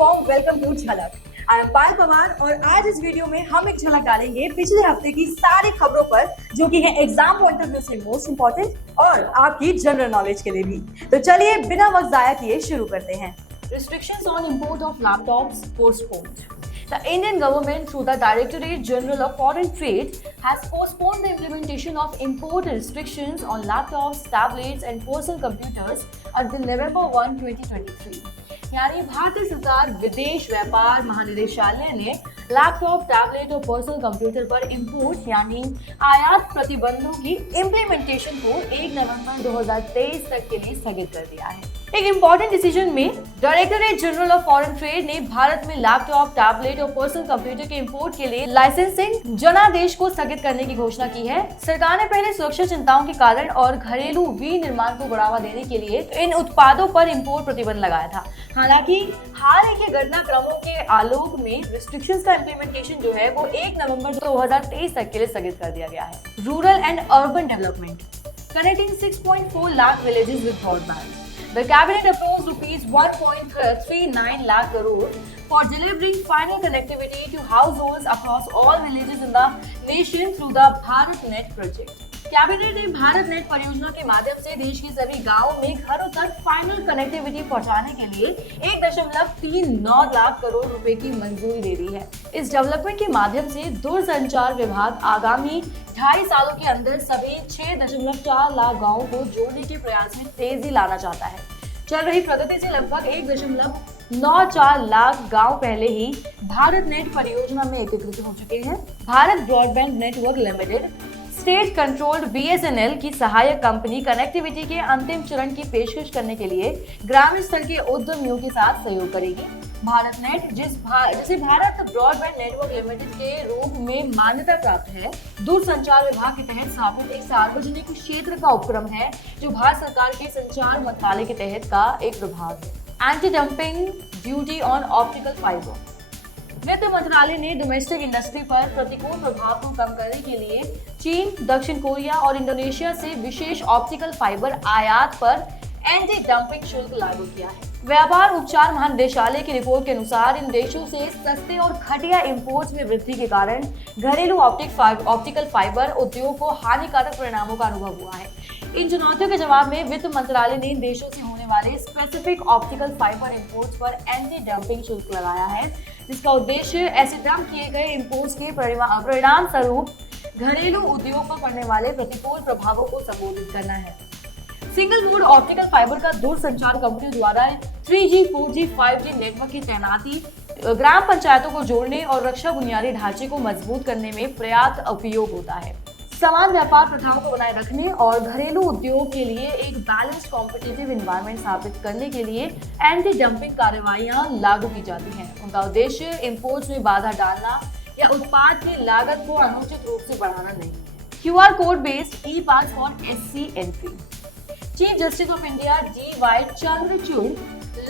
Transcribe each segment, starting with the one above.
Warm welcome to झलक। I am पायल पवार और आज इस वीडियो में हम एक झलक डालेंगे पिछले हफ्ते की सारी खबरों पर, जो कि है एग्जाम पॉइंट ऑफ व्यू से मोस्ट इंपॉर्टेंट और आपकी जनरल नॉलेज के लिए भी। तो चलिए बिना वक्त जाया किए शुरू करते हैं। Restrictions on import of laptops postponed. The Indian government, through the Directorate General of Foreign Trade, has postponed the implementation of import restrictions on laptops, tablets, and personal computers until November 1, 2023. यानी भारतीय सरकार विदेश व्यापार महानिदेशालय ने laptop, tablet और personal computer पर import यानी आयात प्रतिबंधों की इम्प्लीमेंटेशन को 1 नवंबर 2023 तक के लिए स्थगित कर दिया है। एक इम्पोर्टेंट डिसीजन में directorate general of foreign trade ने भारत में लैपटॉप, टैबलेट और पर्सनल कंप्यूटर के इंपोर्ट के लिए लाइसेंसिंग जनादेश को स्थगित करने की घोषणा की है। सरकार ने पहले सुरक्षा चिंताओं के कारण और घरेलू विनिर्माण को बढ़ावा देने के लिए इन उत्पादों पर इंपोर्ट प्रतिबंध लगाया था। हालांकि हाल ही के घटनाक्रमों के आलोक में रिस्ट्रिक्शंस का इम्प्लीमेंटेशन जो है वो 1 नवंबर 2023 तक के लिए स्थगित कर दिया गया है। Rural and urban development connecting 6.4 lakh villages with broadband. The cabinet approved rupees 1.39 lakh crore for delivering final connectivity to households across all villages in the nation through the BharatNet project. Cabinet ने Bharat net परियोजना के माध्यम से देश के सभी गांवों में घरों तक फाइनल कनेक्टिविटी पहुंचाने के लिए 1.39 लाख करोड़ रुपए की मंजूरी दे दी है। इस डेवलपमेंट के माध्यम से दूरसंचार विभाग आगामी 2.5 सालों के अंदर सभी 6.4 लाख गाँवों को जोड़ने के प्रयास में तेजी लाना चाहता है। चल रही प्रगति से लगभग 1.94 लाख गांव पहले ही भारत नेट परियोजना में एकीकृत हो चुके हैं। Bharat broadband network limited state controlled BSNL की सहायक कंपनी कनेक्टिविटी के अंतिम चरण की पेशकश करने के लिए ग्रामीण स्तर के उद्यमियों के साथ सहयोग करेगी। भारत नेट जिसे भारत ब्रॉडबैंड नेटवर्क लिमिटेड के रूप में मान्यता प्राप्त है, दूरसंचार विभाग के तहत स्थापित एक सार्वजनिक क्षेत्र का उपक्रम है जो भारत सरकार के संचार मंत्रालय के तहत का एक प्रभाग है। Anti dumping duty on optical fibre. वित्त मंत्रालय ने डोमेस्टिक इंडस्ट्री पर प्रतिकूल प्रभाव को कम करने के लिए चीन, दक्षिण कोरिया और इंडोनेशिया से विशेष ऑप्टिकल फाइबर आयात पर एंटी डंपिंग शुल्क लागू किया है। व्यापार उपचार महानिदेशालय की रिपोर्ट के अनुसार इन देशों से सस्ते और घटिया इंपोर्ट्स में वृद्धि के कारण घरेलू ऑप्टिकल फाइबर उद्योग को हानिकारक परिणामों का अनुभव हुआ है। इन चुनौतियों के जवाब में वित्त मंत्रालय ने इन देशों से होने वाले स्पेसिफिक ऑप्टिकल फाइबर इंपोर्ट्स पर एंटी डंपिंग शुल्क लगाया है, जिसका उद्देश्य ऐसे डंप किए गए इंपोर्ट्स के परिणाम स्वरूप घरेलू उद्योग पर पड़ने वाले प्रतिकूल प्रभावों को संबोधित करना है। सिंगल मोड ऑप्टिकल फाइबर का दूरसंचार कंपनियों द्वारा 3G, 4G, 5G नेटवर्क की तैनाती, ग्राम पंचायतों को जोड़ने और रक्षा बुनियादी ढांचे को मजबूत करने में पर्याप्त उपयोग होता है। समान व्यापार प्रथाओं को बनाए रखने और घरेलू उद्योग के लिए एक बैलेंस्ड कॉम्पिटिटिव एनवायरनमेंट स्थापित करने के लिए एंटी डंपिंग कार्रवाइयां लागू की जाती हैं। उनका उद्देश्य इंपोर्ट्स में बाधा डालना या उत्पाद की लागत को अनुचित रूप से बढ़ाना नहीं। QR code based e-pass for SC एंट्री। Chief justice of India D.Y. Chandrachud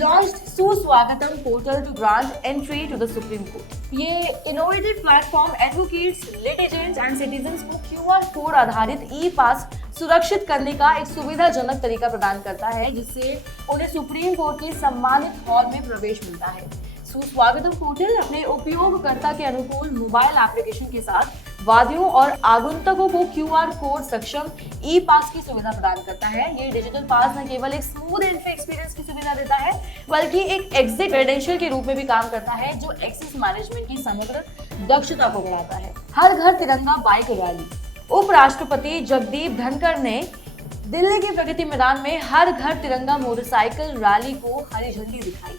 launched Suswagatam portal to grant entry to the Supreme Court. ये innovative platform advocates, litigants and citizens को QR कोड आधारित ई-पास सुरक्षित करने का एक सुविधाजनक तरीका प्रदान करता है, जिससे उन्हें सुप्रीम कोर्ट के सम्मानित हॉल में प्रवेश मिलता है। सुस्वागतम पोर्टल अपने उपयोगकर्ता के अनुकूल मोबाइल एप्लीकेशन के साथ वादियों और आगंतुकों को QR कोड सक्षम ई-पास की सुविधा प्रदान करता है। ये डिजिटल पास न केवल एक स्मूथ एंट्री एक्सपीरियंस की सुविधा देता है, बल्कि एक एग्जिट क्रेडेंशियल के रूप में भी काम करता है, जो एक्सेस मैनेजमेंट की समग्र दक्षता को बढ़ाता है। हर घर तिरंगा बाइक रैली। उपराष्ट्रपति जगदीप धनखड़ ने दिल्ली के प्रगति मैदान में हर घर तिरंगा मोटरसाइकिल रैली को हरी झंडी दिखाई।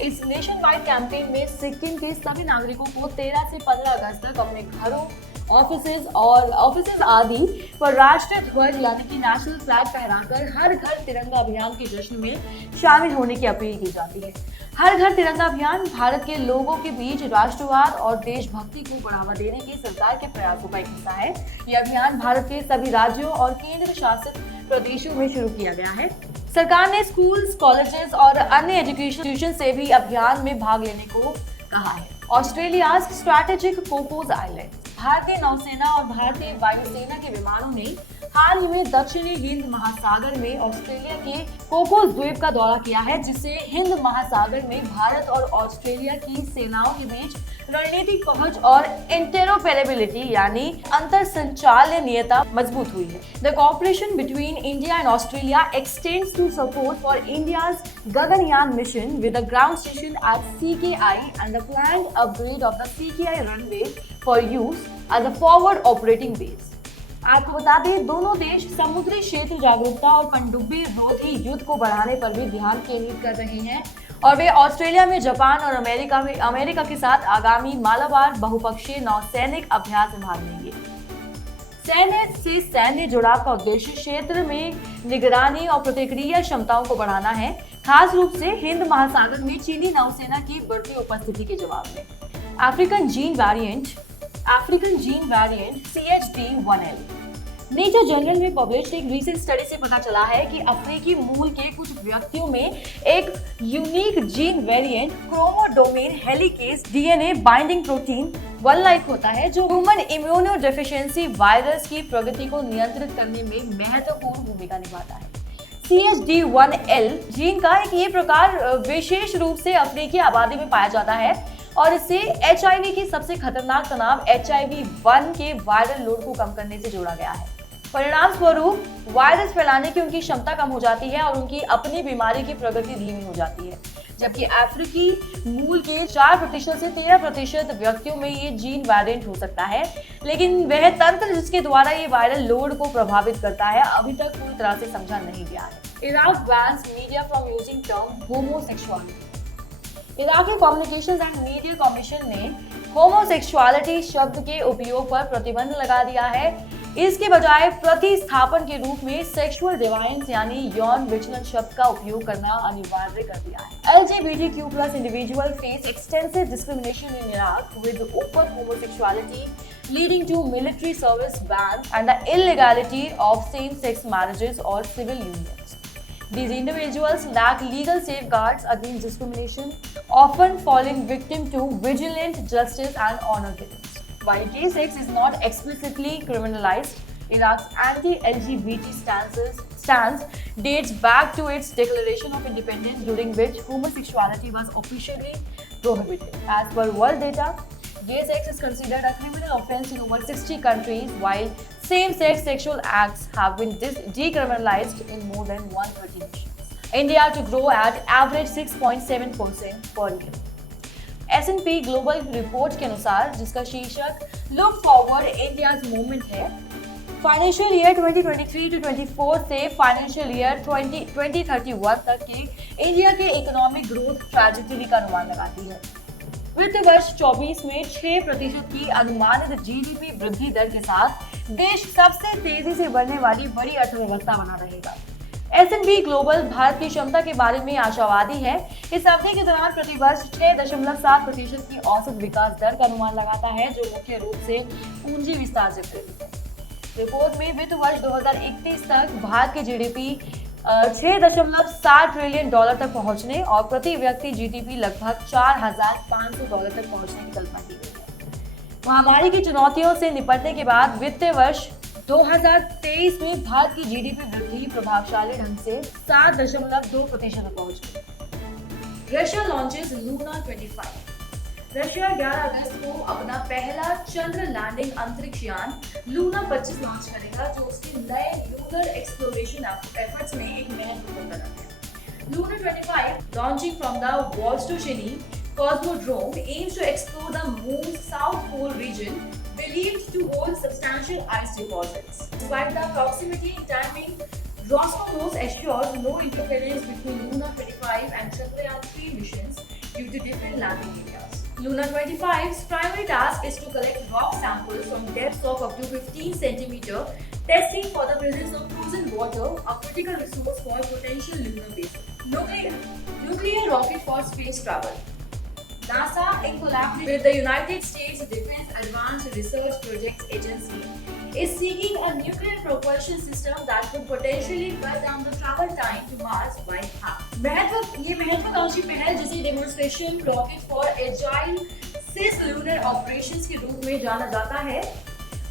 इस नेशन वाइड कैंपेन में सिक्किम के सभी नागरिकों को 13 से 15 अगस्त तक अपने घरों, ऑफिसेज आदि पर राष्ट्रीय ध्वज यानी कि नेशनल फ्लैग फहराकर हर घर तिरंगा अभियान के जश्न में शामिल होने की अपील की जाती है। हर घर तिरंगा अभियान भारत के लोगों के बीच राष्ट्रवाद और देशभक्ति को बढ़ावा देने के सरकार के प्रयासों का एक हिस्सा है। यह अभियान भारत के सभी राज्यों और केंद्र शासित प्रदेशों में शुरू किया गया है। सरकार ने स्कूल्स, कॉलेजेस और अन्य एजुकेशन इंस्टीट्यूशन से भी अभियान में भाग लेने को कहा है। Australia strategic Cocos island. भारतीय नौसेना और भारतीय वायुसेना के विमानों ने हाल ही में दक्षिणी हिंद महासागर में ऑस्ट्रेलिया के कोकोस द्वीप का दौरा किया है, जिससे हिंद महासागर में भारत और ऑस्ट्रेलिया की सेनाओं के बीच रणनीतिक पहुंच और इंटेरोपेरेबिलिटी यानी अंतर संचालनीयता मजबूत हुई है। The cooperation between India and Australia extends to support for India's Gaganyaan mission with a ground station at CKI and the planned upgrade of the CKI runway for use as a forward operating base. आपको बता दें, दोनों देश समुद्री क्षेत्र जागरूकता और पनडुब्बी रोधी युद्ध को बढ़ाने पर भी ध्यान केंद्रित कर रहे हैं और वे ऑस्ट्रेलिया में जापान और अमेरिका के साथ आगामी मालाबार बहुपक्षीय नौसैनिक अभ्यास में भाग लेंगे। सैन्य से सैन्य जुड़ाव का उद्देश्य क्षेत्र में निगरानी और प्रतिक्रिया क्षमताओं को बढ़ाना है, खास रूप से हिंद महासागर में चीनी नौसेना की बढ़ती उपस्थिति के जवाब में। African gene variant CHD-1L। Nature journal में पब्लिश्ड एक रीसेंट स्टडी से पता चला है कि अफ्रीकी मूल के कुछ व्यक्तियों में एक unique gene variant chromodomain helicase DNA binding protein 1 like होता है, जो ह्यूमन इम्यूनोडेफिशिएंसी वायरस की प्रगति को नियंत्रित करने में महत्वपूर्ण भूमिका निभाता है। CHD-1L जीन का एक ये प्रकार विशेष रूप से अफ्रीकी आबादी में पाया जाता है और इसे HIV की सबसे खतरनाक तनाव HIV-1 के वायरल लोड को कम करने से जोड़ा गया है। परिणाम स्वरूप वायरस फैलाने की उनकी क्षमता कम हो जाती है और उनकी अपनी बीमारी की प्रगति धीमी हो जाती है, जबकि अफ्रीकी मूल के 4% से 13% व्यक्तियों में ये जीन वेरिएंट हो सकता है, लेकिन वह तंत्र जिसके द्वारा ये वायरल लोड को प्रभावित करता है अभी तक पूरी तरह से समझा नहीं गया है। Iraq bans media from using term homosexuality. Iraqi communications and media commission ने होमोसेक्सुअलिटी शब्द के उपयोग पर प्रतिबंध लगा दिया है। इसके बजाय प्रतिस्थापन के रूप में सेक्सुअल डिवाइंस यानी यौन विचलन शब्द का उपयोग करना अनिवार्य कर दिया है। LGBTQ+ individual face extensive discrimination in Iraq with open homosexuality leading to military service ban and the illegality of same-sex marriages or civil unions. These individuals lack legal safeguards against discrimination, often falling victim to vigilant justice and honor killings. While gay sex is not explicitly criminalized, Iraq's anti-LGBT stance dates back to its declaration of independence, during which homosexuality was officially prohibited. As per world data, gay sex is considered a criminal offense in over 60 countries, while same-sex sexual acts have been decriminalized in more than 130 nations. India to grow at average 6.7% per year. S&P global report के अनुसार, जिसका शीर्षक look forward India's movement है, financial year 2023-24 से financial year 2031 तक के India के economic growth trajectory का अनुमान लगाती है। वित्त वर्ष 24 में 6% की अनुमानित GDP वृद्धि दर के साथ देश सबसे तेजी से बढ़ने वाली बड़ी अर्थव्यवस्था बना रहेगा। S&P ग्लोबल भारत की क्षमता के बारे में आशावादी है। इस अवधि के दौरान प्रतिवर्ष 6.7% की औसत विकास दर का अनुमान लगाता है, जो मुख्य रूप से पूंजी विस्तार से प्रेरित है। रिपोर्ट में वित्त वर्ष 2031 तक भारत की GDP $6.7 ट्रिलियन तक पहुंचने और प्रति व्यक्ति GDP लगभग $4,500 तक पहुंचने की कल्पना की गई है। महामारी की चुनौतियों से निपटने के बाद वित्तीय वर्ष 2023 में भारत की GDP वृद्धि प्रभावशाली ढंग से 7.2% तक पहुंच गई। Russia launches Luna 25। रशिया 11 अगस्त को अपना पहला चंद्र लैंडिंग अंतरिक्ष यान लूना 25 लॉन्च करेगा, जो उसके नए लूनर एक्सप्लोरेशन एफर्ट्स में एक महत्वपूर्ण कदम है। Luna 25 launching from the Vostochny Cosmodrome aims to explore the moon's south pole region, believed to hold substantial ice deposits. Despite the proximity timing, Roscosmos assures no interference between Luna 25 and Chandrayaan-3 missions due to different landing areas. Luna 25's primary task is to collect rock samples from depths of up to 15 cm, testing for the presence of frozen water, a critical resource for potential lunar bases. Nuclear rocket for space travel. NASA, in collaboration with the United States Defense Advanced Research Projects Agency, is seeking a nuclear propulsion system that could potentially cut down the travel time to Mars by half. ये महत्वाकांक्षी पहल, जिसे demonstration rocket for agile cislunar operations के रूप में जाना जाता है,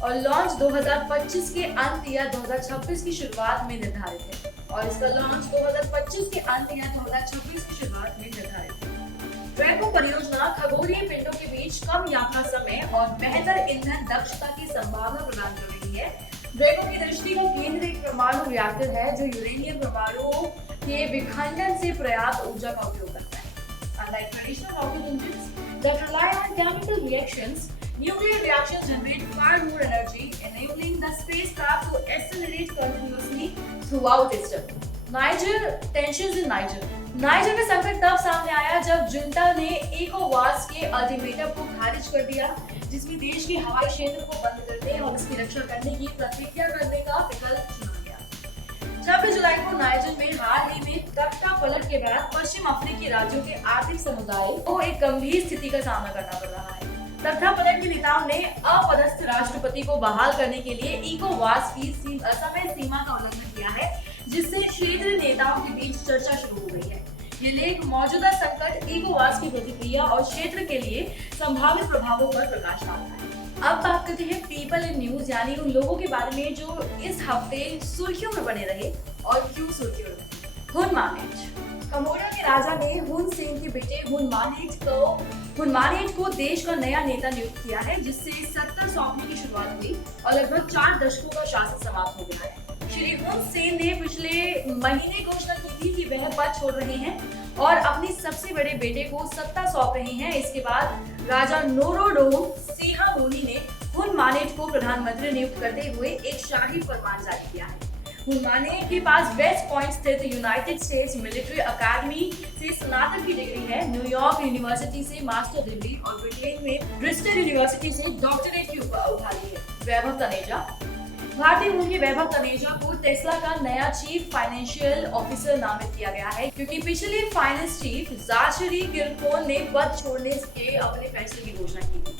और लॉन्च 2025 के अंत या 2026 की शुरुआत में निर्धारित है। और इसका लॉन्च 2025 के अंत या 2026 की शुरुआत में निर्धारित है। ड्रैगन परियोजना खगोलीय पिंडों के बीच कम यात्रा समय और बेहतर ईंधन दक्षता की संभावना प्रदान कर रही है। ड्रैगन की दृष्टि का केंद्र एक परमाणु रिएक्टर है जो यूरेनियम परमाणुओं के विखंडन से पर्याप्त ऊर्जा का उपयोग करता है। Unlike traditional rocket engines that rely on chemical reactions, nuclear reactions generate far more energy, enabling the spacecraft to accelerate continuously throughout its journey. Niger tensions in Niger. Niger में संकट तब सामने आया जब जुंटा ने इकोवास के अल्टीमेटम को खारिज कर दिया, जिसमें देश के हवाई क्षेत्र को बंद करने और उसकी रक्षा करने की प्रतिज्ञा करने का विकल्प चुना गया। 26 जुलाई को नाइजर में हाल ही में तख्ता पलट के बाद पश्चिम अफ्रीकी राज्यों के आर्थिक समुदाय को एक गंभीर स्थिति का सामना करना पड़ रहा है। तख्ता पलट के नेताओं ने अपदस्थ राष्ट्रपति को बहाल करने के लिए इकोवास की समय सीमा का उल्लंघन किया है, जिससे क्षेत्रीय नेताओं के बीच चर्चा शुरू हो गई है। ये लेख मौजूदा संकट, इकोवास की प्रतिक्रिया और क्षेत्र के लिए संभावित प्रभावों पर प्रकाश डालता है। अब बात करते हैं पीपल इन न्यूज, यानी उन लोगों के बारे में जो इस हफ्ते सुर्खियों में बने रहे और क्यों सुर्खियों में। हुन मानेट। कंबोडिया के राजा ने हुन सेन के बेटे हुन मानेट को देश का नया नेता नियुक्त किया है, जिससे सत्ता सौंपने की शुरुआत हुई और लगभग 4 दशकों का शासन समाप्त हो गया है। श्री हुन सेन ने पिछले महीने घोषणा की थी कि वह पद छोड़ रहे हैं और अपने सबसे बड़े बेटे को सत्ता सौंप रहे हैं। इसके बाद राजा नोरोडोम सिहामुनी ने हुन मानेट को प्रधानमंत्री नियुक्त करते हुए एक शाही फरमान जारी किया है। हुन मानेट के पास वेस्ट पॉइंट स्थित यूनाइटेड स्टेट्स मिलिट्री अकादमी से स्नातक की डिग्री है, न्यूयॉर्क यूनिवर्सिटी से मास्टर डिग्री और ब्रिटेन में ब्रिस्टल यूनिवर्सिटी से डॉक्टरेट की उपाधि है। वैभव तनेजा। भारतीय मूल के वैभव तनेजा को टेस्ला का नया चीफ फाइनेंशियल ऑफिसर नामित किया गया है, क्योंकि पिछले फाइनेंस चीफ जाचरी किरकोन ने पद छोड़ने के अपने फैसले की घोषणा की थी।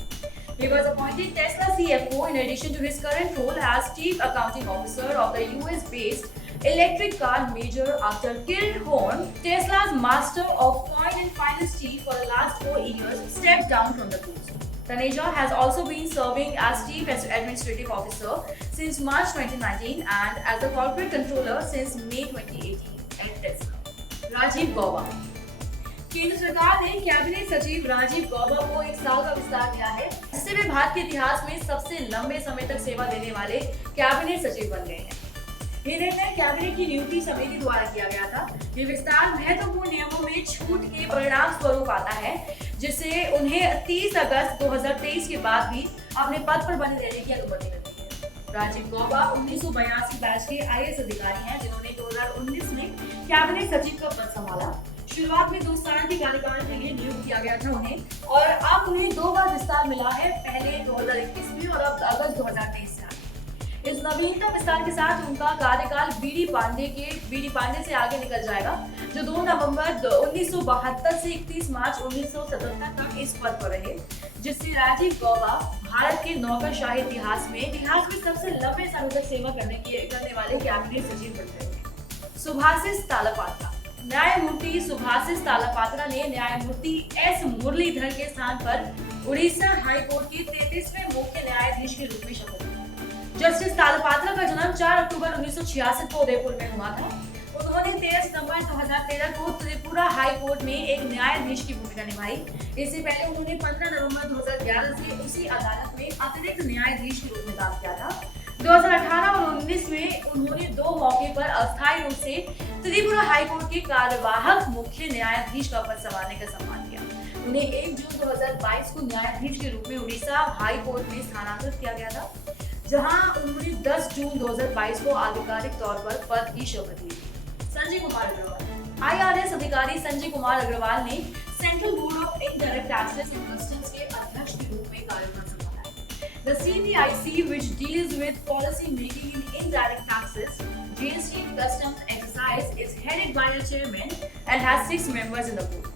He was appointed Tesla CFO in addition to his current role as Chief Accounting Officer of the US-based electric car major after Kirkhorn, Tesla's master of coin and finance chief for the last 4 years, stepped down from the post. Taneja has also been serving as Chief Administrative Officer since March 2019 and as the Corporate Controller since May 2018 at Tesla. Rajiv Gauba. केंद्र सरकार ने cabinet सचिव राजीव गौबा को 1 साल का विस्तार दिया है, जिससे वे भारत के इतिहास में सबसे लंबे समय तक सेवा देने वाले कैबिनेट सचिव बन गए हैं। ये निर्णय कैबिनेट की नियुक्ति समिति द्वारा किया गया था। ये विस्तार महत्वपूर्ण नियमों में छूट के परिणाम स्वरूप आता है, जिससे उन्हें 30 अगस्त 2023 के बाद भी अपने पद पर बने रहने की अनुमति मिलती है। राजीव गौबा 1982 बैच के IAS अधिकारी हैं, जिन्होंने 2019 में कैबिनेट सचिव का पद संभाला। शुरुआत में 2 साल के कार्यकाल के लिए नियुक्त किया गया था उन्हें, और अब उन्हें 2 बार विस्तार मिला है, पहले 2021 में और अब अगस्त 2023 से। इस नवीनतम विस्तार के साथ उनका कार्यकाल बीडी पांडे से आगे निकल जाएगा, जो 2 नवंबर 1972 से 31 मार्च 1977 तक इस पद पर रहे, जिससे राजीव गौबा भारत के नौकरशाही इतिहास में सबसे लंबे समय तक सेवा करने वाले कैबिनेट सचिव बन गए। सुभाषिस तालापात्रा। न्यायमूर्ति सुभाषिस तालापात्रा ने न्यायमूर्ति एस मुरलीधर के स्थान पर उड़ीसा हाई कोर्ट के 33वें मुख्य न्यायाधीश के रूप में शपथ ली। जस्टिस तालापात्रा का जन्म 4 अक्टूबर 1966 को उदयपुर में हुआ था। उन्होंने 13 सितंबर 2013 को त्रिपुरा हाई कोर्ट में एक न्यायाधीश की भूमिका निभाई। इससे पहले उन्होंने 15 नवंबर 2011 से उसी अदालत में अतिरिक्त न्यायाधीश के रूप में काम किया था। 2018 और 19 में उन्होंने 2 मौके पर अस्थायी रूप से त्रिपुरा हाई कोर्ट के कार्यवाहक मुख्य न्यायाधीश का पद संभालने का सम्मान किया। उन्हें 1 जून 2022 को न्यायाधीश के रूप में उड़ीसा हाई कोर्ट में स्थानांतरित किया गया था, जहां उन्होंने 10 जून 2022 को आधिकारिक तौर पर पद की शपथ ली। संजय कुमार अग्रवाल। IRS अधिकारी संजय कुमार अग्रवाल ने central board of indirect taxes and customs के अध्यक्ष के रूप में कार्यभार संभाला है। The CBIC, which deals with policy making in indirect taxes, GST customs exercise, is headed by a chairman and has 6 members in the board.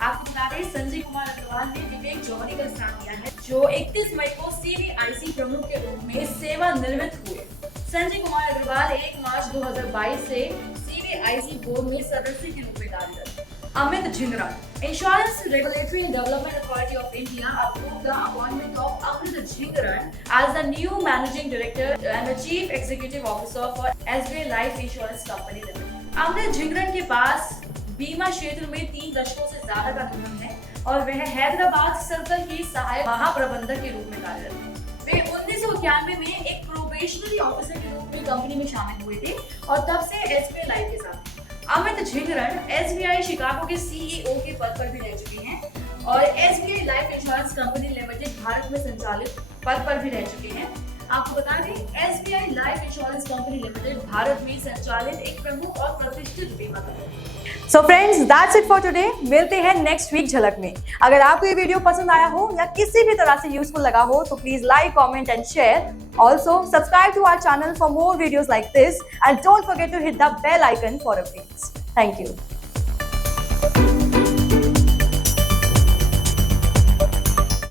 आपको बता दें, संजय कुमार अग्रवाल ने विवेक जौहरी का स्थान लिया है, जो 31 मई को CBIC प्रमुख के रूप में सेवानिवृत्त हुए। संजय कुमार अग्रवाल 1 मार्च 2022 से CBIC बोर्ड में सदस्य के रूप में कार्यरत हैं। Amit Jhingra. Insurance Regulatory and Development Authority of India approved the appointment of Amit Jhingra as the new Managing Director and the Chief Executive Officer for SBI Life Insurance Company Limited. Amit Jhingra के पास बीमा क्षेत्र में 3 दशकों से ज्यादा का अनुभव है और वह हैदराबाद सर्कल की सहायक महाप्रबंधक के रूप में कार्यरत है। वे 1991 में एक प्रोबेशनरी ऑफिसर के रूप में कंपनी में शामिल हुए थे और तब से एसबीआई लाइफ के साथ। अमित झिंगरन एसबीआई शिकागो के सीईओ के पद पर भी रह चुके हैं और SBI life insurance company limited Bharat में संचालित पद पर भी रह चुके हैं। आपको बता दें SBI life insurance company limited Bharat में संचालित एक प्रमुख और प्रतिष्ठित बीमा कंपनी है। So friends that's it for today. मिलते हैं नेक्स्ट वीक झलक में। अगर आपको ये वीडियो पसंद आया हो या किसी भी तरह से यूजफुल लगा हो तो please like, comment and share. Also subscribe to our channel for more videos like this and don't forget to hit the bell icon for updates. Thank you.